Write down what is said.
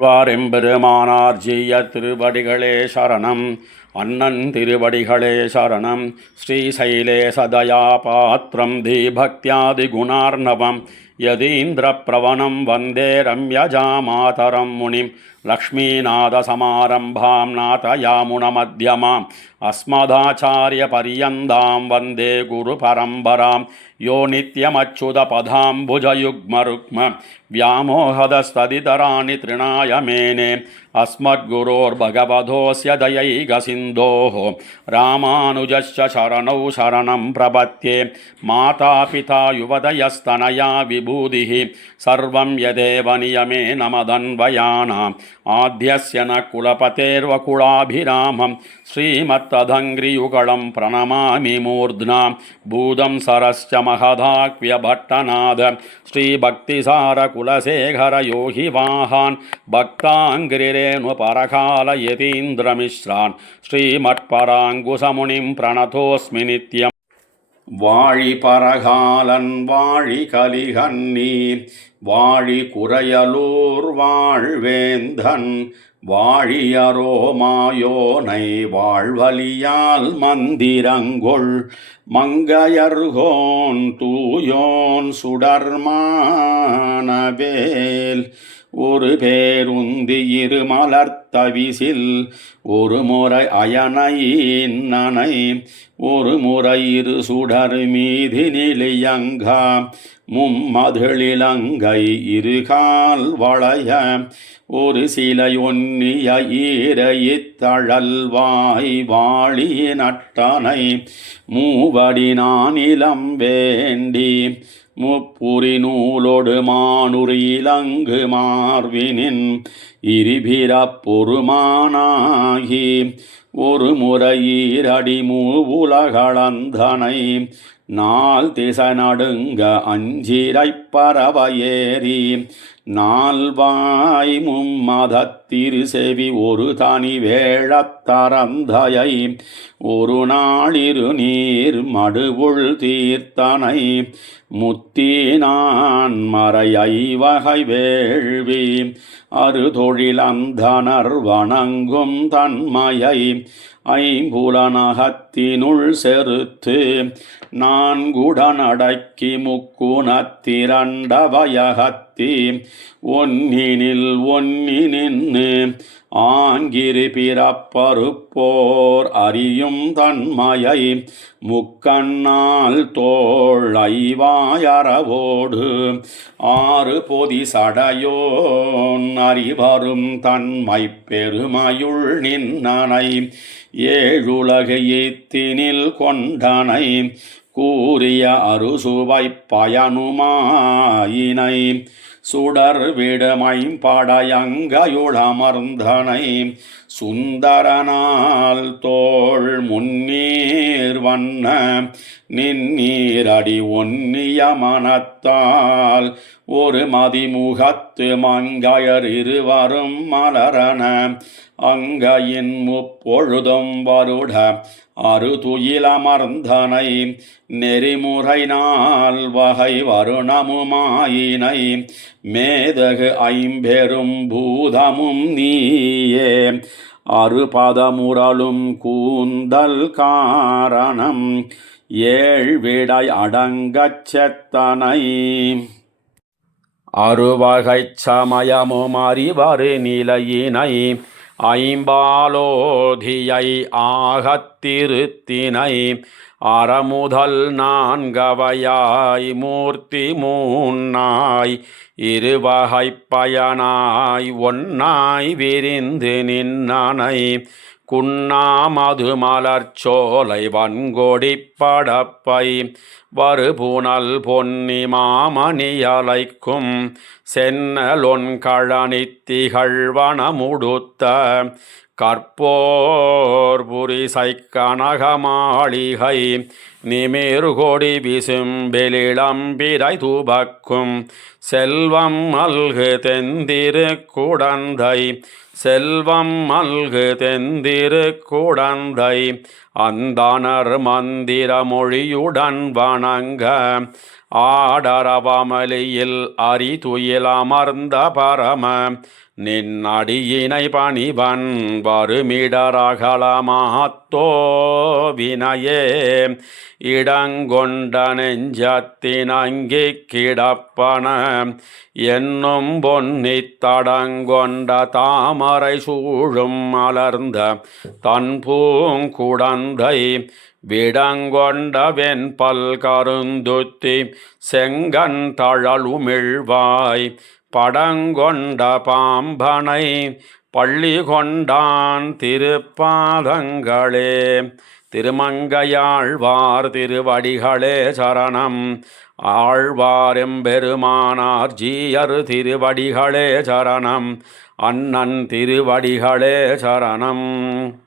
வாரெம்பெருமானார் ஜீய திருவடிகளே சரணம். அண்ணன் திருவடிகளே சரணம். ஸ்ரீசைலே சதயா பாத்திரம் தீபக்தியாதி குணார்ணவம் யதீந்திர பிரவணம் வந்தே ரம்யஜா மாதரம் முனிம் லக்ஷ்மீநாதசமாரம்பாம் நாதயாமுனமத்யமாம் அஸ்மதாச்சாரிய பரியந்தாம் வந்தே குரு பரம்பராம் யோ நித்யமச்சுதபதாம்புஜயுக்மருக்ம व्यामोहदस्तदितराणि तृणाय मेने अस्मद्गुरोर्भगवतोऽस्य दयैकसिन्धोः रामानुजस्य शरणौ शरणं प्रपद्ये मातापिता युवतयस्तनया विभूतिः सर्वं यदेव नियमेन मदन्वयानाम् आद्यस्य न कुलपतेर्वकुलाभिरामं श्रीमत्तदङ्घ्रियुगलं प्रणमामि मूर्ध्ना भूतं सरश्च महदाक्व्यभट्टनाद श्रीभक्तिसार कुलशेखर योगी वाहान् भक्ताङ्घ्रिरेणु परकालयतीन्द्रमिश्रान् श्रीमत्पराङ्कुशमुनिं प्रणतोऽस्मि नित्यम् வாழி பரகாலன் வாழி கலிகன்னி வாழி குறையலூர் வாழ்வேந்தன் வாழியரோ மாயோனை வாழ்வலியால் மந்திரங்கொள் மங்கையர்கோன் தூயோன் சுடர்மானவேல் ஒரு பேருந்தி இரு மலர்த்தவிசில் ஒரு முறை அயனை இன்னனை ஒரு முறை இரு சுடர் மீதி நிலையங்கா மும்மதிழிலங்கை இருகால் வளைய ஒரு சிலையொன்னிய ஈரையித்தழல்வாய் வாழி நட்டனை மூவடி நானிலம் வேண்டி முப்புரி நூலொடு மானுரி இலங்கு மார்வினின் இருபிறப் பொறுமானாகி ஒரு முறையீரடி மூவுலகளந்தனை நாள் திசை நடுங்க அஞ்சிரைப் பறவையேறி நால்வாய் மும்மதத்திரு செவி ஒரு தனி வேழத்தரந்தையை ஒரு நாளிரு நீர் மடுவுள் தீர்த்தனை முத்தீனான் மறை ஐவகை வேள்வி அறுதொழிலந்தனர் வணங்கும் தன்மையை ஐம்புலனகத்தினுள் செறுத்து நான்குடனடக்கி முக்குணத்திரண்டவயகத்தி ஒன்னினில் ஒன்னி நின்று ஆங்கிரி பிறப்பறுப்போர் அறியும் தன்மையை முக்கண்ணால் தோள் ஐவாயரவோடு ஆறு பொதி சடையோன் அறிவரும் தன்மை பெருமையுள் நின்னனை ஏழுலகு ஈத்தினில் கொண்டனை கூறிய அறுசுவை பயனுமாயினை சுடர் விடமைம்படையங்கையுளமர்ந்தனை சுந்தரனால் தோள் முன்னீர் வண்ண நின்னீரடி ஒன்னிய மனத்தால் ஒரு மதிமுகத்து மங்கையர் இருவரும் மலரன அங்கையின் முப்பொழுதும் வருட அறுதுயிலமர்ந்தனை நெறிமுறை நாள் வகை வருணமுமாயினை மேதகு ஐம்பெரும் பூதமும் நீயே அறுபதமுரலும் கூந்தல் காரணம் ஏழ்விடை அடங்கச் செத்தனை அறுவகைச் சமயமும் அறிவரு நிலையினை ஐம்பாலோதியை ஆகத்திருத்தினை அறமுதல் நான்கவையாய் மூர்த்தி மூன்னாய் இருவகைப் பயனாய் ஒன்னாய் விரிந்து நின்னனை குன்னாமது மலர்ச்சோலை வன்கொடிப் படப்பை வருபுனல் பொன்னி மாமணியலைக்கும் சென்னலொன் கழனித்திகழ்வனமுடுத்த கற்போர் புரிசை கனகமாளிகை நிமிர்கொடி விசும்பிலிளம்பிரை துபக்கும் செல்வம் மல்கு தெந்திரு குடந்தை செல்வம் மல்கு தெந்திரு குடந்தை அந்தனர் மந்திர மொழியுடன் வணங்க ஆடரவமலியில் அரிதுயில் அமர்ந்த பரம நின் அடியினை பணிவன் வருமிடரகலமாத்தோ வினையே இடங்கொண்ட நெஞ்சத்தினங்கிக் கிடப்பன என்னும் பொன்னித் தடங்கொண்ட தாமரை சூழும் மலர்ந்த தன் பூங்குடந்தை விடங்கொண்ட வெண்பல் கருந்துத்தி செங்கண் தழலுமிழ்வாய் படங்கொண்ட பாம்பனை பள்ளி கொண்டான் திருப்பாதங்களே. திருமங்கையாழ்வார் திருவடிகளே சரணம். ஆழ்வாரெம்பெருமானார் ஜீயர் திருவடிகளே சரணம். அண்ணன் திருவடிகளே சரணம்.